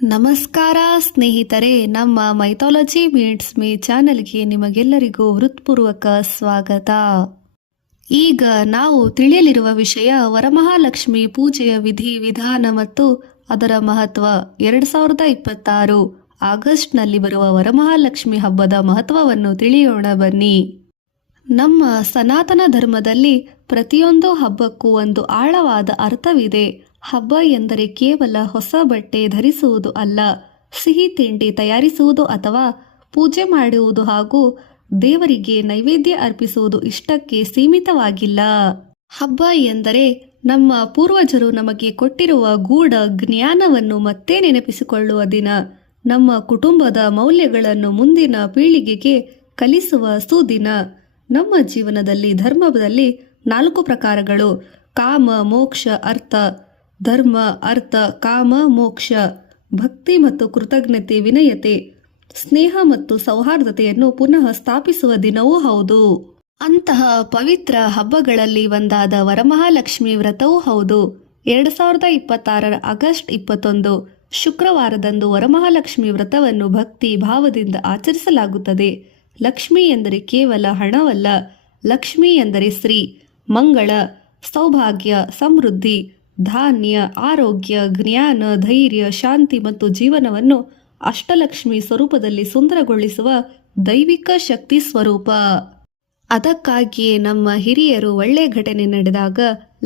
ನಮಸ್ಕಾರ ಸ್ನೇಹಿತರೆ, ನಮ್ಮ ಮೈಥಾಲಜಿ ಮೀಟ್ಸ್ ಮೀ ಚಾನೆಲ್ಗೆ ನಿಮಗೆಲ್ಲರಿಗೂ ಹೃತ್ಪೂರ್ವಕ ಸ್ವಾಗತ. ಈಗ ನಾವು ತಿಳಿಯಲಿರುವ ವಿಷಯ ವರಮಹಾಲಕ್ಷ್ಮಿ ಪೂಜೆಯ ವಿಧಿ ವಿಧಾನ ಮತ್ತು ಅದರ ಮಹತ್ವ. 2026 ಆಗಸ್ಟ್ನಲ್ಲಿ ಬರುವ ವರಮಹಾಲಕ್ಷ್ಮಿ ಹಬ್ಬದ ಮಹತ್ವವನ್ನು ತಿಳಿಯೋಣ ಬನ್ನಿ. ನಮ್ಮ ಸನಾತನ ಧರ್ಮದಲ್ಲಿ ಪ್ರತಿಯೊಂದು ಹಬ್ಬಕ್ಕೂ ಒಂದು ಆಳವಾದ ಅರ್ಥವಿದೆ. ಹಬ್ಬ ಎಂದರೆ ಕೇವಲ ಹೊಸ ಬಟ್ಟೆ ಧರಿಸುವುದು ಅಲ್ಲ, ಸಿಹಿ ತಿಂಡಿ ತಯಾರಿಸುವುದು ಅಥವಾ ಪೂಜೆ ಮಾಡುವುದು ಹಾಗೂ ದೇವರಿಗೆ ನೈವೇದ್ಯ ಅರ್ಪಿಸುವುದು ಇಷ್ಟಕ್ಕೆ ಸೀಮಿತವಾಗಿಲ್ಲ. ಹಬ್ಬ ಎಂದರೆ ನಮ್ಮ ಪೂರ್ವಜರು ನಮಗೆ ಕೊಟ್ಟಿರುವ ಗೂಢ ಜ್ಞಾನವನ್ನು ಮತ್ತೆ ನೆನಪಿಸಿಕೊಳ್ಳುವ ದಿನ. ನಮ್ಮ ಕುಟುಂಬದ ಮೌಲ್ಯಗಳನ್ನು ಮುಂದಿನ ಪೀಳಿಗೆಗೆ ಕಲಿಸುವ ಸುದಿನ. ನಮ್ಮ ಜೀವನದಲ್ಲಿ ಧರ್ಮದಲ್ಲಿ 4 ಪ್ರಕಾರಗಳು: ಕಾಮ, ಮೋಕ್ಷ, ಅರ್ಥ. ಧರ್ಮ, ಅರ್ಥ, ಕಾಮ, ಮೋಕ್ಷ. ಭಕ್ತಿ ಮತ್ತು ಕೃತಜ್ಞತೆ, ವಿನಯತೆ, ಸ್ನೇಹ ಮತ್ತು ಸೌಹಾರ್ದತೆಯನ್ನು ಪುನಃ ಸ್ಥಾಪಿಸುವ ದಿನವೂ ಹೌದು. ಅಂತಹ ಪವಿತ್ರ ಹಬ್ಬಗಳಲ್ಲಿ ಒಂದಾದ ವರಮಹಾಲಕ್ಷ್ಮಿ ವ್ರತವೂ ಹೌದು. 2026 ಆಗಸ್ಟ್ 21 ಶುಕ್ರವಾರದಂದು ವರಮಹಾಲಕ್ಷ್ಮಿ ವ್ರತವನ್ನು ಭಕ್ತಿ ಭಾವದಿಂದ ಆಚರಿಸಲಾಗುತ್ತದೆ. ಲಕ್ಷ್ಮಿ ಎಂದರೆ ಕೇವಲ ಹಣವಲ್ಲ. ಲಕ್ಷ್ಮಿ ಎಂದರೆ ಶ್ರೀ, ಮಂಗಳ, ಸೌಭಾಗ್ಯ, ಸಮೃದ್ಧಿ, ಧಾನ್ಯ, ಆರೋಗ್ಯ, ಜ್ಞಾನ, ಧೈರ್ಯ, ಶಾಂತಿ ಮತ್ತು ಜೀವನವನ್ನು ಅಷ್ಟಲಕ್ಷ್ಮಿ ಸ್ವರೂಪದಲ್ಲಿ ಸುಂದರಗೊಳಿಸುವ ದೈವಿಕ ಶಕ್ತಿ ಸ್ವರೂಪ. ಅದಕ್ಕಾಗಿಯೇ ನಮ್ಮ ಹಿರಿಯರು ಒಳ್ಳೆ ಘಟನೆ ನಡೆದಾಗ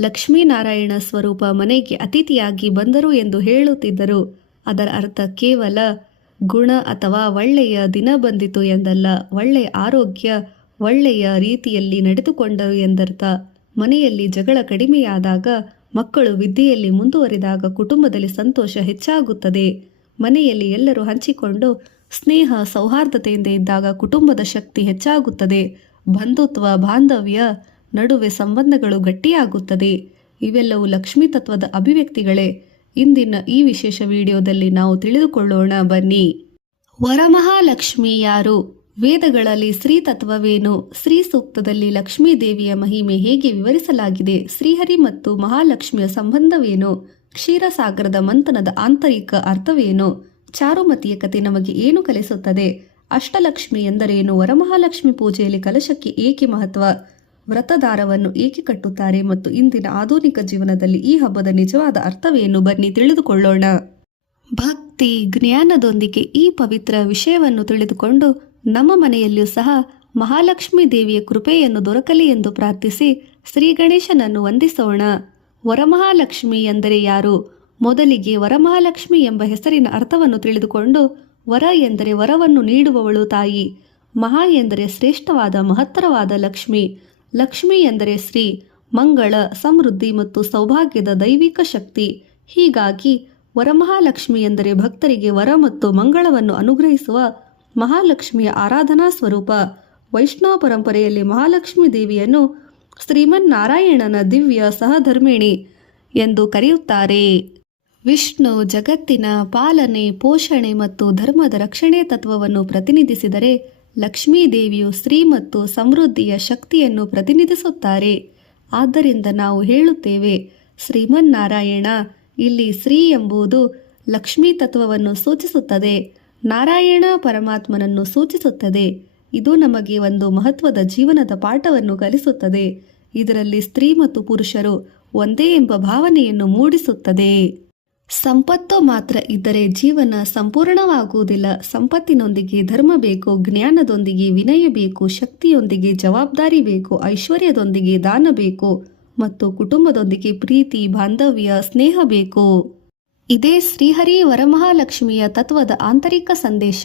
ಲಕ್ಷ್ಮೀನಾರಾಯಣ ಸ್ವರೂಪ ಮನೆಗೆ ಅತಿಥಿಯಾಗಿ ಬಂದರು ಎಂದು ಹೇಳುತ್ತಿದ್ದರು. ಅದರ ಅರ್ಥ ಕೇವಲ ಗುಣ ಅಥವಾ ಒಳ್ಳೆಯ ದಿನ ಬಂದಿತು ಎಂದಲ್ಲ, ಒಳ್ಳೆಯ ಆರೋಗ್ಯ, ಒಳ್ಳೆಯ ರೀತಿಯಲ್ಲಿ ನಡೆದುಕೊಂಡರು ಎಂದರ್ಥ. ಮನೆಯಲ್ಲಿ ಜಗಳ ಕಡಿಮೆಯಾದಾಗ, ಮಕ್ಕಳು ವಿದ್ಯೆಯಲ್ಲಿ ಮುಂದುವರಿದಾಗ ಕುಟುಂಬದಲ್ಲಿ ಸಂತೋಷ ಹೆಚ್ಚಾಗುತ್ತದೆ. ಮನೆಯಲ್ಲಿ ಎಲ್ಲರೂ ಹಂಚಿಕೊಂಡು ಸ್ನೇಹ ಸೌಹಾರ್ದತೆಯಿಂದ ಇದ್ದಾಗ ಕುಟುಂಬದ ಶಕ್ತಿ ಹೆಚ್ಚಾಗುತ್ತದೆ. ಬಂಧುತ್ವ, ಬಾಂಧವ್ಯ ನಡುವೆ ಸಂಬಂಧಗಳು ಗಟ್ಟಿಯಾಗುತ್ತದೆ. ಇವೆಲ್ಲವೂ ಲಕ್ಷ್ಮೀ ತತ್ವದ ಅಭಿವ್ಯಕ್ತಿಗಳೇ. ಇಂದಿನ ಈ ವಿಶೇಷ ವಿಡಿಯೋದಲ್ಲಿ ನಾವು ತಿಳಿದುಕೊಳ್ಳೋಣ ಬನ್ನಿ. ವರಮಹಾಲಕ್ಷ್ಮಿ ಯಾರು? ವೇದಗಳಲ್ಲಿ ಸ್ತ್ರೀ ತತ್ವವೇನು? ಶ್ರೀ ಸೂಕ್ತದಲ್ಲಿ ಲಕ್ಷ್ಮೀ ದೇವಿಯ ಮಹಿಮೆ ಹೇಗೆ ವಿವರಿಸಲಾಗಿದೆ? ಶ್ರೀಹರಿ ಮತ್ತು ಮಹಾಲಕ್ಷ್ಮಿಯ ಸಂಬಂಧವೇನು? ಕ್ಷೀರಸಾಗರದ ಮಂಥನದ ಆಂತರಿಕ ಅರ್ಥವೇನು? ಚಾರುಮತಿಯ ಕಥೆ ನಮಗೆ ಏನು ಕಲಿಸುತ್ತದೆ? ಅಷ್ಟಲಕ್ಷ್ಮಿ ಎಂದರೇನು? ವರಮಹಾಲಕ್ಷ್ಮಿ ಪೂಜೆಯಲ್ಲಿ ಕಲಶಕ್ಕೆ ಏಕೆ ಮಹತ್ವ? ವ್ರತದಾರವನ್ನು ಏಕೆ ಕಟ್ಟುತ್ತಾರೆ ಮತ್ತು ಇಂದಿನ ಆಧುನಿಕ ಜೀವನದಲ್ಲಿ ಈ ಹಬ್ಬದ ನಿಜವಾದ ಅರ್ಥವೇನು? ಬನ್ನಿ ತಿಳಿದುಕೊಳ್ಳೋಣ. ಭಕ್ತಿ ಜ್ಞಾನದೊಂದಿಗೆ ಈ ಪವಿತ್ರ ವಿಷಯವನ್ನು ತಿಳಿದುಕೊಂಡು ನಮ್ಮ ಮನೆಯಲ್ಲಿಯೂ ಸಹ ಮಹಾಲಕ್ಷ್ಮಿ ದೇವಿಯ ಕೃಪೆಯನ್ನು ದೊರಕಲಿ ಎಂದು ಪ್ರಾರ್ಥಿಸಿ ಶ್ರೀ ಗಣೇಶನನ್ನು ವಂದಿಸೋಣ. ವರಮಹಾಲಕ್ಷ್ಮಿ ಎಂದರೆ ಯಾರು? ಮೊದಲಿಗೆ ವರಮಹಾಲಕ್ಷ್ಮಿ ಎಂಬ ಹೆಸರಿನ ಅರ್ಥವನ್ನು ತಿಳಿದುಕೊಂಡು, ವರ ಎಂದರೆ ವರವನ್ನು ನೀಡುವವಳು ತಾಯಿ. ಮಹಾ ಎಂದರೆ ಶ್ರೇಷ್ಠವಾದ ಮಹತ್ತರವಾದ ಲಕ್ಷ್ಮಿ. ಲಕ್ಷ್ಮಿ ಎಂದರೆ ಶ್ರೀ, ಮಂಗಳ, ಸಮೃದ್ಧಿ ಮತ್ತು ಸೌಭಾಗ್ಯದ ದೈವಿಕ ಶಕ್ತಿ. ಹೀಗಾಗಿ ವರಮಹಾಲಕ್ಷ್ಮಿ ಎಂದರೆ ಭಕ್ತರಿಗೆ ವರ ಮತ್ತು ಮಂಗಳವನ್ನು ಅನುಗ್ರಹಿಸುವ ಮಹಾಲಕ್ಷ್ಮಿಯ ಆರಾಧನಾ ಸ್ವರೂಪ. ವೈಷ್ಣವ ಪರಂಪರೆಯಲ್ಲಿ ಮಹಾಲಕ್ಷ್ಮಿ ದೇವಿಯನ್ನು ಶ್ರೀಮನ್ನಾರಾಯಣನ ದಿವ್ಯ ಸಹಧರ್ಮಿಣಿ ಎಂದು ಕರೆಯುತ್ತಾರೆ. ವಿಷ್ಣು ಜಗತ್ತಿನ ಪಾಲನೆ, ಪೋಷಣೆ ಮತ್ತು ಧರ್ಮದ ರಕ್ಷಣೆ ತತ್ವವನ್ನು ಪ್ರತಿನಿಧಿಸಿದರೆ, ಲಕ್ಷ್ಮೀ ದೇವಿಯು ಶ್ರೀ ಮತ್ತು ಸಮೃದ್ಧಿಯ ಶಕ್ತಿಯನ್ನು ಪ್ರತಿನಿಧಿಸುತ್ತಾರೆ. ಆದ್ದರಿಂದ ನಾವು ಹೇಳುತ್ತೇವೆ, ಶ್ರೀಮನ್ನಾರಾಯಣ. ಇಲ್ಲಿ ಶ್ರೀ ಎಂಬುದು ಲಕ್ಷ್ಮೀ ತತ್ವವನ್ನು ಸೂಚಿಸುತ್ತದೆ, ನಾರಾಯಣ ಪರಮಾತ್ಮನನ್ನು ಸೂಚಿಸುತ್ತದೆ. ಇದು ನಮಗೆ ಒಂದು ಮಹತ್ವದ ಜೀವನದ ಪಾಠವನ್ನು ಕಲಿಸುತ್ತದೆ. ಇದರಲ್ಲಿ ಸ್ತ್ರೀ ಮತ್ತು ಪುರುಷರು ಒಂದೇ ಎಂಬ ಭಾವನೆಯನ್ನು ಮೂಡಿಸುತ್ತದೆ. ಸಂಪತ್ತು ಮಾತ್ರ ಇದ್ದರೆ ಜೀವನ ಸಂಪೂರ್ಣವಾಗುವುದಿಲ್ಲ. ಸಂಪತ್ತಿನೊಂದಿಗೆ ಧರ್ಮ ಬೇಕು, ಜ್ಞಾನದೊಂದಿಗೆ ವಿನಯ ಬೇಕು, ಶಕ್ತಿಯೊಂದಿಗೆ ಜವಾಬ್ದಾರಿ ಬೇಕು, ಐಶ್ವರ್ಯದೊಂದಿಗೆ ದಾನ ಬೇಕು ಮತ್ತು ಕುಟುಂಬದೊಂದಿಗೆ ಪ್ರೀತಿ, ಬಾಂಧವ್ಯ, ಸ್ನೇಹ ಬೇಕು. ಇದೇ ಶ್ರೀಹರಿ ವರಮಹಾಲಕ್ಷ್ಮಿಯ ತತ್ವದ ಆಂತರಿಕ ಸಂದೇಶ.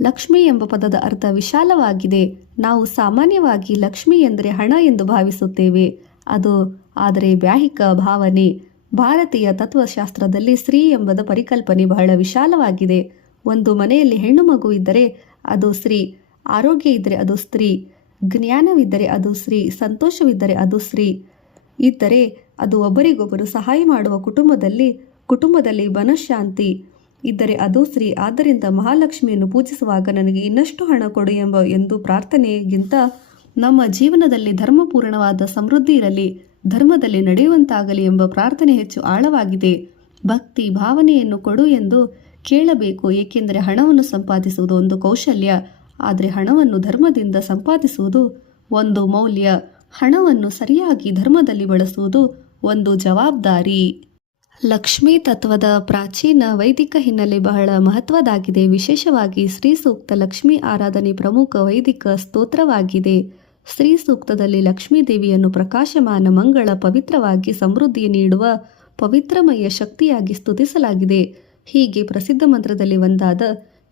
ಲಕ್ಷ್ಮಿ ಎಂಬ ಪದದ ಅರ್ಥ ವಿಶಾಲವಾಗಿದೆ. ನಾವು ಸಾಮಾನ್ಯವಾಗಿ ಲಕ್ಷ್ಮಿ ಎಂದರೆ ಹಣ ಎಂದು ಭಾವಿಸುತ್ತೇವೆ. ಆದರೆ ಬಾಹ್ಯಿಕ ಭಾವನೆ. ಭಾರತೀಯ ತತ್ವಶಾಸ್ತ್ರದಲ್ಲಿ ಸ್ತ್ರೀ ಎಂಬುದ ಪರಿಕಲ್ಪನೆ ಬಹಳ ವಿಶಾಲವಾಗಿದೆ. ಒಂದು ಮನೆಯಲ್ಲಿ ಹೆಣ್ಣು ಮಗು ಇದ್ದರೆ ಅದು ಸ್ತ್ರೀ, ಆರೋಗ್ಯ ಇದ್ದರೆ ಅದು ಸ್ತ್ರೀ, ಜ್ಞಾನವಿದ್ದರೆ ಅದು ಸ್ತ್ರೀ, ಸಂತೋಷವಿದ್ದರೆ ಅದು ಸ್ತ್ರೀ ಇದ್ದರೆ ಅದು ಒಬ್ಬರಿಗೊಬ್ಬರು ಸಹಾಯ ಮಾಡುವ ಕುಟುಂಬದಲ್ಲಿ ಮನಃಶಾಂತಿ ಇದ್ದರೆ ಅದು ಸ್ತ್ರೀ. ಆದ್ದರಿಂದ ಮಹಾಲಕ್ಷ್ಮಿಯನ್ನು ಪೂಜಿಸುವಾಗ ನನಗೆ ಇನ್ನಷ್ಟು ಹಣ ಕೊಡು ಎಂದು ಪ್ರಾರ್ಥನೆಗಿಂತ ನಮ್ಮ ಜೀವನದಲ್ಲಿ ಧರ್ಮಪೂರ್ಣವಾದ ಸಮೃದ್ಧಿ ಇರಲಿ, ಧರ್ಮದಲ್ಲಿ ನಡೆಯುವಂತಾಗಲಿ ಎಂಬ ಪ್ರಾರ್ಥನೆ ಹೆಚ್ಚು ಆಳವಾಗಿದೆ. ಭಕ್ತಿ ಭಾವನೆಯನ್ನು ಕೊಡು ಎಂದು ಕೇಳಬೇಕು, ಏಕೆಂದರೆ ಹಣವನ್ನು ಸಂಪಾದಿಸುವುದು ಒಂದು ಕೌಶಲ್ಯ, ಆದರೆ ಹಣವನ್ನು ಧರ್ಮದಿಂದ ಸಂಪಾದಿಸುವುದು ಒಂದು ಮೌಲ್ಯ. ಹಣವನ್ನು ಸರಿಯಾಗಿ ಧರ್ಮದಲ್ಲಿ ಬಳಸುವುದು ಒಂದು ಜವಾಬ್ದಾರಿ. ಲಕ್ಷ್ಮೀ ತತ್ವದ ಪ್ರಾಚೀನ ವೈದಿಕ ಹಿನ್ನೆಲೆ ಬಹಳ ಮಹತ್ವದಾಗಿದೆ. ವಿಶೇಷವಾಗಿ ಶ್ರೀ ಸೂಕ್ತ ಲಕ್ಷ್ಮೀ ಆರಾಧನೆ ಪ್ರಮುಖ ವೈದಿಕ ಸ್ತೋತ್ರವಾಗಿದೆ. ಶ್ರೀ ಸೂಕ್ತದಲ್ಲಿ ಲಕ್ಷ್ಮೀ ದೇವಿಯನ್ನು ಪ್ರಕಾಶಮಾನ, ಮಂಗಳ, ಪವಿತ್ರವಾಗಿ ಸಮೃದ್ಧಿ ನೀಡುವ ಪವಿತ್ರಮಯ ಶಕ್ತಿಯಾಗಿ ಸ್ತುತಿಸಲಾಗಿದೆ. ಹೀಗೆ ಪ್ರಸಿದ್ಧ ಮಂತ್ರದಲ್ಲಿ ಒಂದಾದ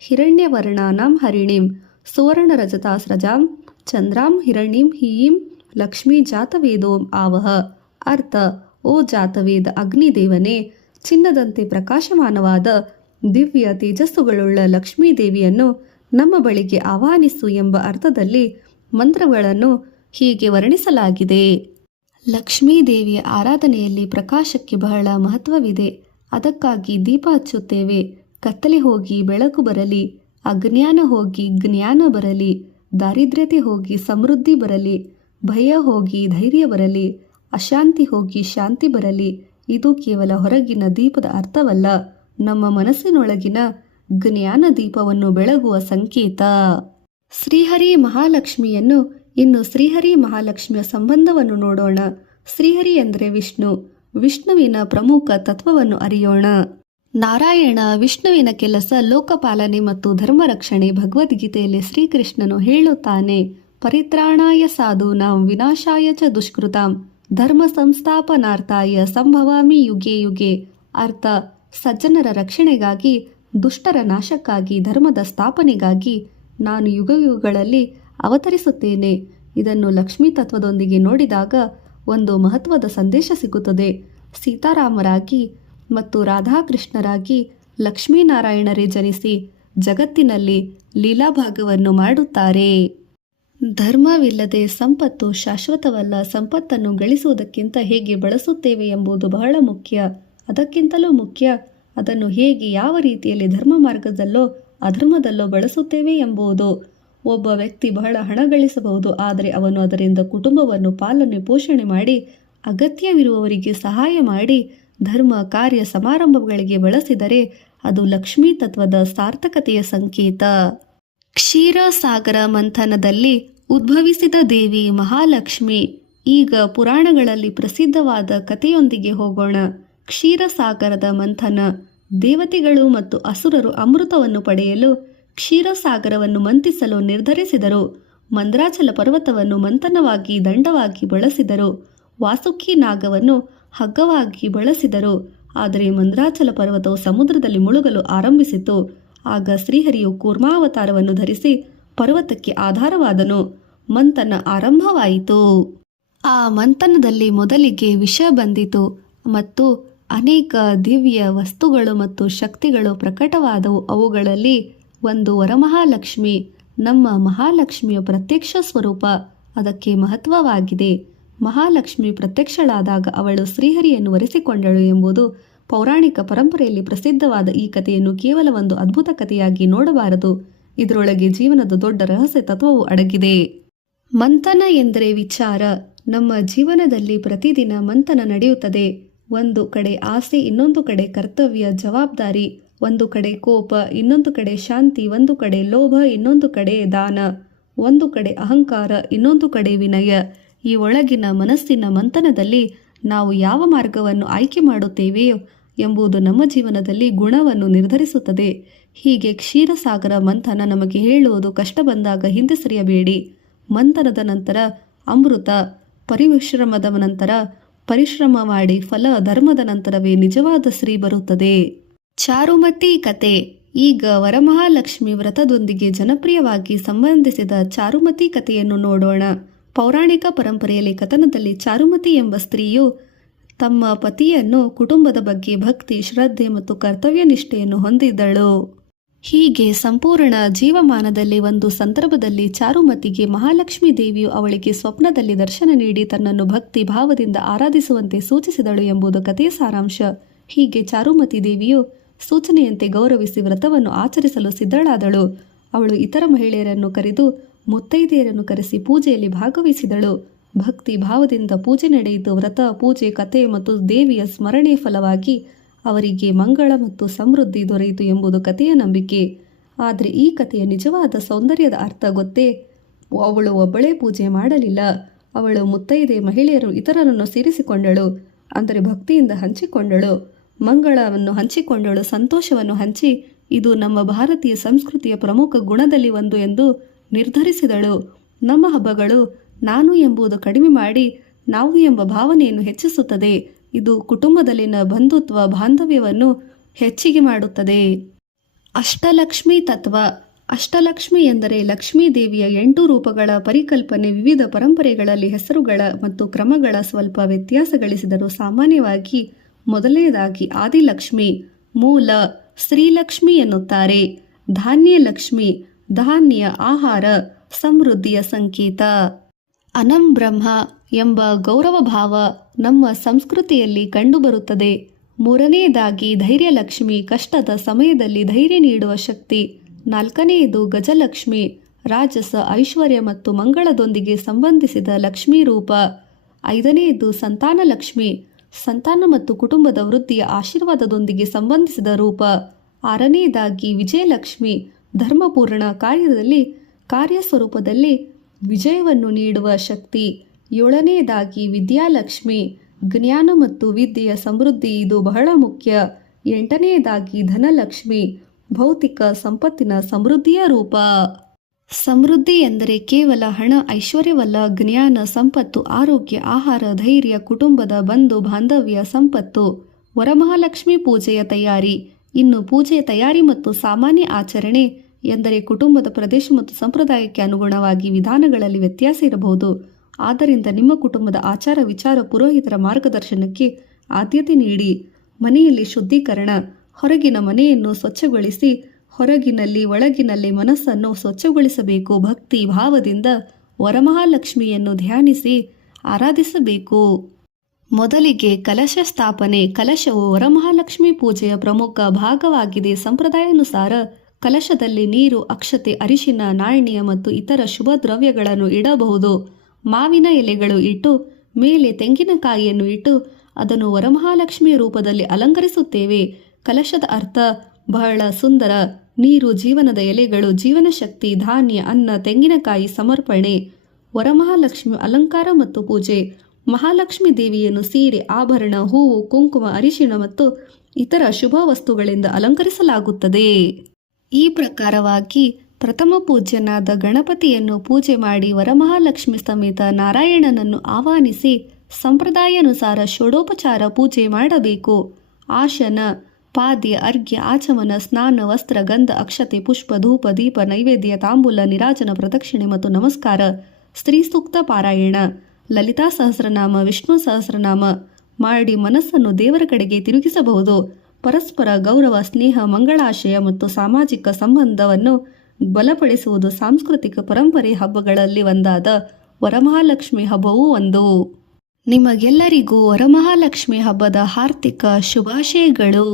ಹಿರಣ್ಯವರ್ಣಾನಾಂ ಹರಿಣೀಂ ಸುವರ್ಣ ರಜತಾಸ್ರಜಾಂ ಚಂದ್ರಾಂ ಹಿರಣ್ಯಂ ಹೀಂ ಲಕ್ಷ್ಮೀ ಜಾತವೇದೋಂ ಆವಹ. ಅರ್ಥ: ಓ ಜಾತವೇದ ಅಗ್ನಿದೇವನೇ, ಚಿನ್ನದಂತೆ ಪ್ರಕಾಶಮಾನವಾದ ದಿವ್ಯ ತೇಜಸ್ಸುಗಳುಳ್ಳ ಲಕ್ಷ್ಮೀ ದೇವಿಯನ್ನು ನಮ್ಮ ಬಳಿಗೆ ಆಹ್ವಾನಿಸು ಎಂಬ ಅರ್ಥದಲ್ಲಿ ಮಂತ್ರಗಳನ್ನು ಹೀಗೆ ವರ್ಣಿಸಲಾಗಿದೆ. ಲಕ್ಷ್ಮೀ ದೇವಿಯ ಆರಾಧನೆಯಲ್ಲಿ ಪ್ರಕಾಶಕ್ಕೆ ಬಹಳ ಮಹತ್ವವಿದೆ. ಅದಕ್ಕಾಗಿ ದೀಪ ಹಚ್ಚುತ್ತೇವೆ. ಕತ್ತಲೆ ಹೋಗಿ ಬೆಳಕು ಬರಲಿ, ಅಜ್ಞಾನ ಹೋಗಿ ಜ್ಞಾನ ಬರಲಿ, ದಾರಿದ್ರ್ಯತೆ ಹೋಗಿ ಸಮೃದ್ಧಿ ಬರಲಿ, ಭಯ ಹೋಗಿ ಧೈರ್ಯ ಬರಲಿ, ಅಶಾಂತಿ ಹೋಗಿ ಶಾಂತಿ ಬರಲಿ. ಇದು ಕೇವಲ ಹೊರಗಿನ ದೀಪದ ಅರ್ಥವಲ್ಲ, ನಮ್ಮ ಮನಸ್ಸಿನೊಳಗಿನ ಜ್ಞಾನ ದೀಪವನ್ನು ಬೆಳಗುವ ಸಂಕೇತ. ಶ್ರೀಹರಿ ಮಹಾಲಕ್ಷ್ಮಿಯನ್ನು ಇನ್ನು ಶ್ರೀಹರಿ ಮಹಾಲಕ್ಷ್ಮಿಯ ಸಂಬಂಧವನ್ನು ನೋಡೋಣ. ಶ್ರೀಹರಿ ಎಂದರೆ ವಿಷ್ಣು. ವಿಷ್ಣುವಿನ ಪ್ರಮುಖ ತತ್ವವನ್ನು ಅರಿಯೋಣ. ನಾರಾಯಣ ವಿಷ್ಣುವಿನ ಕೆಲಸ ಲೋಕಪಾಲನೆ ಮತ್ತು ಧರ್ಮ ರಕ್ಷಣೆ. ಭಗವದ್ಗೀತೆಯಲ್ಲಿ ಶ್ರೀಕೃಷ್ಣನು ಹೇಳುತ್ತಾನೆ, ಪರಿತ್ರಾಣಾಯ ಸಾಧೂನಾಂ ವಿನಾಶಾಯ ಚ ದುಷ್ಕೃತಾಂ ಧರ್ಮ ಸಂಸ್ಥಾಪನಾರ್ಥಾಯ ಸಂಭವಾಮಿ ಯುಗೆ ಯುಗೆ. ಅರ್ಥ: ಸಜ್ಜನರ ರಕ್ಷಣೆಗಾಗಿ, ದುಷ್ಟರ ನಾಶಕ್ಕಾಗಿ, ಧರ್ಮದ ಸ್ಥಾಪನೆಗಾಗಿ ನಾನು ಯುಗಯುಗಗಳಲ್ಲಿ ಅವತರಿಸುತ್ತೇನೆ. ಇದನ್ನು ಲಕ್ಷ್ಮೀ ತತ್ವದೊಂದಿಗೆ ನೋಡಿದಾಗ ಒಂದು ಮಹತ್ವದ ಸಂದೇಶ ಸಿಗುತ್ತದೆ. ಸೀತಾರಾಮರಾಗಿ ಮತ್ತು ರಾಧಾಕೃಷ್ಣರಾಗಿ ಲಕ್ಷ್ಮೀನಾರಾಯಣರೇ ಜನಿಸಿ ಜಗತ್ತಿನಲ್ಲಿ ಲೀಲಾಭಾಗವನ್ನು ಮಾಡುತ್ತಾರೆ. ಧರ್ಮವಿಲ್ಲದೆ ಸಂಪತ್ತು ಶಾಶ್ವತವಲ್ಲ. ಸಂಪತ್ತನ್ನು ಗಳಿಸುವುದಕ್ಕಿಂತ ಹೇಗೆ ಬಳಸುತ್ತೇವೆ ಎಂಬುದು ಬಹಳ ಮುಖ್ಯ. ಅದಕ್ಕಿಂತಲೂ ಮುಖ್ಯ, ಅದನ್ನು ಹೇಗೆ, ಯಾವ ರೀತಿಯಲ್ಲಿ ಧರ್ಮ ಮಾರ್ಗದಲ್ಲೋ ಅಧರ್ಮದಲ್ಲೋ ಬಳಸುತ್ತೇವೆ ಎಂಬುದು. ಒಬ್ಬ ವ್ಯಕ್ತಿ ಬಹಳ ಹಣ ಗಳಿಸಬಹುದು, ಆದರೆ ಅವನು ಅದರಿಂದ ಕುಟುಂಬವನ್ನು ಪಾಲನೆ ಪೋಷಣೆ ಮಾಡಿ, ಅಗತ್ಯವಿರುವವರಿಗೆ ಸಹಾಯ ಮಾಡಿ, ಧರ್ಮ ಕಾರ್ಯ ಸಮಾರಂಭಗಳಿಗೆ ಬಳಸಿದರೆ ಅದು ಲಕ್ಷ್ಮೀ ತತ್ವದ ಸಾರ್ಥಕತೆಯ ಸಂಕೇತ. ಕ್ಷೀರಸಾಗರ ಮಂಥನದಲ್ಲಿ ಉದ್ಭವಿಸಿದ ದೇವಿ ಮಹಾಲಕ್ಷ್ಮಿ. ಈಗ ಪುರಾಣಗಳಲ್ಲಿ ಪ್ರಸಿದ್ಧವಾದ ಕಥೆಯೊಂದಿಗೆ ಹೋಗೋಣ. ಕ್ಷೀರಸಾಗರದ ಮಂಥನ. ದೇವತೆಗಳು ಮತ್ತು ಅಸುರರು ಅಮೃತವನ್ನು ಪಡೆಯಲು ಕ್ಷೀರಸಾಗರವನ್ನು ಮಂಥಿಸಲು ನಿರ್ಧರಿಸಿದರು. ಮಂದ್ರಾಚಲ ಪರ್ವತವನ್ನು ಮಂಥನವಾಗಿ ದಂಡವಾಗಿ ಬಳಸಿದರು. ವಾಸುಕಿ ನಾಗವನ್ನು ಹಗ್ಗವಾಗಿ ಬಳಸಿದರು. ಆದರೆ ಮಂದ್ರಾಚಲ ಪರ್ವತವು ಸಮುದ್ರದಲ್ಲಿ ಮುಳುಗಲು ಆರಂಭಿಸಿತು. ಆಗ ಶ್ರೀಹರಿಯು ಕೂರ್ಮಾವತಾರವನ್ನು ಧರಿಸಿ ಪರ್ವತಕ್ಕೆ ಆಧಾರವಾದನು. ಮಂಥನ ಆರಂಭವಾಯಿತು. ಆ ಮಂಥನದಲ್ಲಿ ಮೊದಲಿಗೆ ವಿಷ ಬಂದಿತು ಮತ್ತು ಅನೇಕ ದಿವ್ಯ ವಸ್ತುಗಳು ಮತ್ತು ಶಕ್ತಿಗಳು ಪ್ರಕಟವಾದವು. ಅವುಗಳಲ್ಲಿ ಒಂದು ವರಮಹಾಲಕ್ಷ್ಮಿ, ನಮ್ಮ ಮಹಾಲಕ್ಷ್ಮಿಯ ಪ್ರತ್ಯಕ್ಷ ಸ್ವರೂಪ. ಅದಕ್ಕೆ ಮಹತ್ವವಾಗಿದೆ. ಮಹಾಲಕ್ಷ್ಮಿ ಪ್ರತ್ಯಕ್ಷಳಾದಾಗ ಅವಳು ಶ್ರೀಹರಿಯನ್ನು ವರೆಸಿಕೊಂಡಳು ಎಂಬುದು ಪೌರಾಣಿಕ ಪರಂಪರೆಯಲ್ಲಿ ಪ್ರಸಿದ್ಧವಾದ ಈ ಕಥೆಯನ್ನು ಕೇವಲ ಒಂದು ಅದ್ಭುತ ಕಥೆಯಾಗಿ ನೋಡಬಾರದು. ಇದರೊಳಗೆ ಜೀವನದ ದೊಡ್ಡ ರಹಸ್ಯ ತತ್ವವು ಅಡಗಿದೆ. ಮಂಥನ ಎಂದರೆ ವಿಚಾರ. ನಮ್ಮ ಜೀವನದಲ್ಲಿ ಪ್ರತಿದಿನ ಮಂಥನ ನಡೆಯುತ್ತದೆ. ಒಂದು ಕಡೆ ಆಸೆ, ಇನ್ನೊಂದು ಕಡೆ ಕರ್ತವ್ಯ, ಜವಾಬ್ದಾರಿ. ಒಂದು ಕಡೆ ಕೋಪ, ಇನ್ನೊಂದು ಕಡೆ ಶಾಂತಿ. ಒಂದು ಕಡೆ ಲೋಭ, ಇನ್ನೊಂದು ಕಡೆ ದಾನ. ಒಂದು ಕಡೆ ಅಹಂಕಾರ, ಇನ್ನೊಂದು ಕಡೆ ವಿನಯ. ಈ ಒಳಗಿನ ಮನಸ್ಸಿನ ಮಂಥನದಲ್ಲಿ ನಾವು ಯಾವ ಮಾರ್ಗವನ್ನು ಆಯ್ಕೆ ಮಾಡುತ್ತೇವೆಯೋ ಎಂಬುದು ನಮ್ಮ ಜೀವನದಲ್ಲಿ ಗುಣವನ್ನು ನಿರ್ಧರಿಸುತ್ತದೆ. ಹೀಗೆ ಕ್ಷೀರಸಾಗರ ಮಂಥನ ನಮಗೆ ಹೇಳುವುದು, ಕಷ್ಟ ಬಂದಾಗ ಹಿಂದೆ ಸರಿಯಬೇಡಿ. ಮಂಥನದ ನಂತರ ಅಮೃತ, ಪರಿಶ್ರಮದ ನಂತರ ಪರಿಶ್ರಮ ಮಾಡಿ ಫಲ, ಧರ್ಮದ ನಂತರವೇ ನಿಜವಾದ ಶ್ರೀ ಬರುತ್ತದೆ. ಚಾರುಮತಿ ಕತೆ. ಈಗ ವರಮಹಾಲಕ್ಷ್ಮಿ ವ್ರತದೊಂದಿಗೆ ಜನಪ್ರಿಯವಾಗಿ ಸಂಬಂಧಿಸಿದ ಚಾರುಮತಿ ಕಥೆಯನ್ನು ನೋಡೋಣ. ಪೌರಾಣಿಕ ಪರಂಪರೆಯಲ್ಲಿ ಕಥನದಲ್ಲಿ ಚಾರುಮತಿ ಎಂಬ ಸ್ತ್ರೀಯು ತಮ್ಮ ಪತಿಯನ್ನು ಕುಟುಂಬದ ಬಗ್ಗೆ ಭಕ್ತಿ, ಶ್ರದ್ಧೆ ಮತ್ತು ಕರ್ತವ್ಯ ನಿಷ್ಠೆಯನ್ನು ಹೊಂದಿದ್ದಳು. ಹೀಗೆ ಸಂಪೂರ್ಣ ಜೀವಮಾನದಲ್ಲಿ ಒಂದು ಸಂದರ್ಭದಲ್ಲಿ ಚಾರುಮತಿಗೆ ಮಹಾಲಕ್ಷ್ಮೀ ದೇವಿಯು ಅವಳಿಗೆ ಸ್ವಪ್ನದಲ್ಲಿ ದರ್ಶನ ನೀಡಿ ತನ್ನನ್ನು ಭಕ್ತಿ ಭಾವದಿಂದ ಆರಾಧಿಸುವಂತೆ ಸೂಚಿಸಿದಳು ಎಂಬುದು ಕಥೆಯ ಸಾರಾಂಶ. ಹೀಗೆ ಚಾರುಮತಿ ದೇವಿಯು ಸೂಚನೆಯಂತೆ ಗೌರವಿಸಿ ವ್ರತವನ್ನು ಆಚರಿಸಲು ಸಿದ್ಧಳಾದಳು. ಅವಳು ಇತರ ಮಹಿಳೆಯರನ್ನು ಕರೆದು ಮುತ್ತೈದೆಯರನ್ನು ಕರೆಸಿ ಪೂಜೆಯಲ್ಲಿ ಭಾಗವಹಿಸಿದಳು. ಭಕ್ತಿ ಭಾವದಿಂದ ಪೂಜೆ ನಡೆಯಿತು. ವ್ರತ, ಪೂಜೆ, ಕಥೆ ಮತ್ತು ದೇವಿಯ ಸ್ಮರಣೆಯ ಫಲವಾಗಿ ಅವರಿಗೆ ಮಂಗಳ ಮತ್ತು ಸಮೃದ್ಧಿ ದೊರೆಯಿತು ಎಂಬುದು ಕಥೆಯ ನಂಬಿಕೆ. ಆದರೆ ಈ ಕಥೆಯ ನಿಜವಾದ ಸೌಂದರ್ಯದ ಅರ್ಥ ಗೊತ್ತೇ? ಅವಳು ಒಬ್ಬಳೇ ಪೂಜೆ ಮಾಡಲಿಲ್ಲ. ಅವಳು ಮುತ್ತೈದೆ ಮಹಿಳೆಯರು ಇತರರನ್ನು ಸೇರಿಸಿಕೊಂಡಳು, ಅಂದರೆ ಭಕ್ತಿಯಿಂದ ಹಂಚಿಕೊಂಡಳು, ಮಂಗಳವನ್ನು ಹಂಚಿಕೊಂಡಳು, ಸಂತೋಷವನ್ನು ಹಂಚಿ ಇದು ನಮ್ಮ ಭಾರತೀಯ ಸಂಸ್ಕೃತಿಯ ಪ್ರಮುಖ ಗುಣದಲ್ಲಿ ಒಂದು ಎಂದು ನಿರ್ಧರಿಸಿದಳು. ನಮ್ಮ ಹಬ್ಬಗಳು ನಾನು ಎಂಬುದು ಕಡಿಮೆ ಮಾಡಿ ನಾವು ಎಂಬ ಭಾವನೆಯನ್ನು ಹೆಚ್ಚಿಸುತ್ತದೆ. ಇದು ಕುಟುಂಬದಲ್ಲಿನ ಬಂಧುತ್ವ ಬಾಂಧವ್ಯವನ್ನು ಹೆಚ್ಚಿಗೆ ಮಾಡುತ್ತದೆ. ಅಷ್ಟಲಕ್ಷ್ಮಿ ತತ್ವ. ಅಷ್ಟಲಕ್ಷ್ಮಿ ಎಂದರೆ ಲಕ್ಷ್ಮೀ ದೇವಿಯ 8 ರೂಪಗಳ ಪರಿಕಲ್ಪನೆ. ವಿವಿಧ ಪರಂಪರೆಗಳಲ್ಲಿ ಹೆಸರುಗಳ ಮತ್ತು ಕ್ರಮಗಳ ಸ್ವಲ್ಪ ವ್ಯತ್ಯಾಸಗಳಿಸಿದರೂ ಸಾಮಾನ್ಯವಾಗಿ ಮೊದಲನೇದಾಗಿ ಆದಿಲಕ್ಷ್ಮಿ, ಮೂಲ, ಶ್ರೀಲಕ್ಷ್ಮಿ ಎನ್ನುತ್ತಾರೆ. ಧಾನ್ಯಲಕ್ಷ್ಮಿ, ಧಾನ್ಯ, ಆಹಾರ, ಸಮೃದ್ಧಿಯ ಸಂಕೇತ. ಅನಂ ಬ್ರಹ್ಮ ಎಂಬ ಗೌರವ ಭಾವ ನಮ್ಮ ಸಂಸ್ಕೃತಿಯಲ್ಲಿ ಕಂಡುಬರುತ್ತದೆ. ಮೂರನೆಯದಾಗಿ ಧೈರ್ಯಲಕ್ಷ್ಮಿ, ಕಷ್ಟದ ಸಮಯದಲ್ಲಿ ಧೈರ್ಯ ನೀಡುವ ಶಕ್ತಿ. ನಾಲ್ಕನೆಯದು ಗಜಲಕ್ಷ್ಮಿ, ರಾಜಸ, ಐಶ್ವರ್ಯ ಮತ್ತು ಮಂಗಳದೊಂದಿಗೆ ಸಂಬಂಧಿಸಿದ ಲಕ್ಷ್ಮೀ ರೂಪ. ಐದನೆಯದು ಸಂತಾನಲಕ್ಷ್ಮಿ, ಸಂತಾನ ಮತ್ತು ಕುಟುಂಬದ ವೃದ್ಧಿಯ ಆಶೀರ್ವಾದದೊಂದಿಗೆ ಸಂಬಂಧಿಸಿದ ರೂಪ. ಆರನೆಯದಾಗಿ ವಿಜಯಲಕ್ಷ್ಮಿ, ಧರ್ಮಪೂರ್ಣ ಕಾರ್ಯಸ್ವರೂಪದಲ್ಲಿ ವಿಜಯವನ್ನು ನೀಡುವ ಶಕ್ತಿ. ಏಳನೆಯದಾಗಿ ವಿದ್ಯಾಲಕ್ಷ್ಮಿ, ಜ್ಞಾನ ಮತ್ತು ವಿದ್ಯೆಯ ಸಮೃದ್ಧಿ, ಇದು ಬಹಳ ಮುಖ್ಯ. ಎಂಟನೆಯದಾಗಿ ಧನಲಕ್ಷ್ಮಿ, ಭೌತಿಕ ಸಂಪತ್ತಿನ ಸಮೃದ್ಧಿಯ ರೂಪ. ಸಮೃದ್ಧಿ ಎಂದರೆ ಕೇವಲ ಹಣ ಐಶ್ವರ್ಯವಲ್ಲ, ಜ್ಞಾನ, ಸಂಪತ್ತು, ಆರೋಗ್ಯ, ಆಹಾರ, ಧೈರ್ಯ, ಕುಟುಂಬದ ಬಂಧು ಬಾಂಧವ್ಯ, ಸಂಪತ್ತು. ವರಮಹಾಲಕ್ಷ್ಮಿ ಪೂಜೆಯ ತಯಾರಿ. ಇನ್ನು ಪೂಜೆಯ ತಯಾರಿ ಮತ್ತು ಸಾಮಾನ್ಯ ಆಚರಣೆ ಎಂದರೆ ಕುಟುಂಬದ ಪ್ರದೇಶ ಮತ್ತು ಸಂಪ್ರದಾಯಕ್ಕೆ ಅನುಗುಣವಾಗಿ ವಿಧಾನಗಳಲ್ಲಿ ವ್ಯತ್ಯಾಸ ಇರಬಹುದು. ಆದ್ದರಿಂದ ನಿಮ್ಮ ಕುಟುಂಬದ ಆಚಾರ ವಿಚಾರ ಪುರೋಹಿತರ ಮಾರ್ಗದರ್ಶನಕ್ಕೆ ಆದ್ಯತೆ ನೀಡಿ. ಮನೆಯಲ್ಲಿ ಶುದ್ಧೀಕರಣ. ಹೊರಗಿನ ಮನೆಯನ್ನು ಸ್ವಚ್ಛಗೊಳಿಸಿ ಹೊರಗಿನಲ್ಲಿ ಒಳಗಿನಲ್ಲಿ ಮನಸ್ಸನ್ನು ಸ್ವಚ್ಛಗೊಳಿಸಬೇಕು. ಭಕ್ತಿ ಭಾವದಿಂದ ವರಮಹಾಲಕ್ಷ್ಮಿಯನ್ನು ಧ್ಯಾನಿಸಿ ಆರಾಧಿಸಬೇಕು. ಮೊದಲಿಗೆ ಕಲಶ ಸ್ಥಾಪನೆ. ಕಲಶವು ವರಮಹಾಲಕ್ಷ್ಮಿ ಪೂಜೆಯ ಪ್ರಮುಖ ಭಾಗವಾಗಿದೆ. ಸಂಪ್ರದಾಯಾನುಸಾರ ಕಲಶದಲ್ಲಿ ನೀರು, ಅಕ್ಷತೆ, ಅರಿಶಿನ, ನಾಣ್ಯ ಮತ್ತು ಇತರ ಶುಭ ದ್ರವ್ಯಗಳನ್ನು ಇಡಬಹುದು. ಮಾವಿನ ಎಲೆಗಳು ಇಟ್ಟು ಮೇಲೆ ತೆಂಗಿನಕಾಯಿಯನ್ನು ಇಟ್ಟು ಅದನ್ನು ವರಮಹಾಲಕ್ಷ್ಮಿಯ ರೂಪದಲ್ಲಿ ಅಲಂಕರಿಸುತ್ತೇವೆ. ಕಲಶದ ಅರ್ಥ ಬಹಳ ಸುಂದರ. ನೀರು ಜೀವನದ ಎಲೆಗಳು, ಜೀವನ ಶಕ್ತಿ, ಧಾನ್ಯ, ಅನ್ನ, ತೆಂಗಿನಕಾಯಿ ಸಮರ್ಪಣೆ. ವರಮಹಾಲಕ್ಷ್ಮಿ ಅಲಂಕಾರ ಮತ್ತು ಪೂಜೆ. ಮಹಾಲಕ್ಷ್ಮಿ ದೇವಿಯನ್ನು ಸೀರೆ, ಆಭರಣ, ಹೂವು, ಕುಂಕುಮ, ಅರಿಶಿಣ ಮತ್ತು ಇತರ ಶುಭ ವಸ್ತುಗಳಿಂದ ಅಲಂಕರಿಸಲಾಗುತ್ತದೆ. ಈ ಪ್ರಕಾರವಾಗಿ ಪ್ರಥಮ ಪೂಜ್ಯನಾದ ಗಣಪತಿಯನ್ನು ಪೂಜೆ ಮಾಡಿ ವರಮಹಾಲಕ್ಷ್ಮಿ ಸಮೇತ ನಾರಾಯಣನನ್ನು ಆಹ್ವಾನಿಸಿ ಸಂಪ್ರದಾಯಾನುಸಾರ ಷೋಡೋಪಚಾರ ಪೂಜೆ ಮಾಡಬೇಕು. ಆಶನ, ಪಾದ್ಯ, ಅರ್ಘ್ಯ, ಆಚಮನ, ಸ್ನಾನ, ವಸ್ತ್ರ, ಗಂಧ, ಅಕ್ಷತೆ, ಪುಷ್ಪ, ಧೂಪ, ದೀಪ, ನೈವೇದ್ಯ, ತಾಂಬೂಲ, ನಿರಾಜನ, ಪ್ರದಕ್ಷಿಣೆ ಮತ್ತು ನಮಸ್ಕಾರ. ಸ್ತ್ರೀ ಸೂಕ್ತ ಪಾರಾಯಣ, ಲಲಿತಾ ಸಹಸ್ರನಾಮ, ವಿಷ್ಣು ಸಹಸ್ರನಾಮ ಮಾಡಿ ಮನಸ್ಸನ್ನು ದೇವರ ಕಡೆಗೆ ತಿರುಗಿಸಬಹುದು. ಪರಸ್ಪರ ಗೌರವ, ಸ್ನೇಹ, ಮಂಗಳಾಶಯ ಮತ್ತು ಸಾಮಾಜಿಕ ಸಂಬಂಧವನ್ನು ಬಲಪಡಿಸುವುದು ಸಾಂಸ್ಕೃತಿಕ ಪರಂಪರೆ ಹಬ್ಬಗಳಲ್ಲಿ ಒಂದಾದ ವರಮಹಾಲಕ್ಷ್ಮಿ ಹಬ್ಬವೂ ಒಂದು. ನಿಮಗೆಲ್ಲರಿಗೂ ವರಮಹಾಲಕ್ಷ್ಮಿ ಹಬ್ಬದ ಹಾರ್ದಿಕ ಶುಭಾಶಯಗಳು.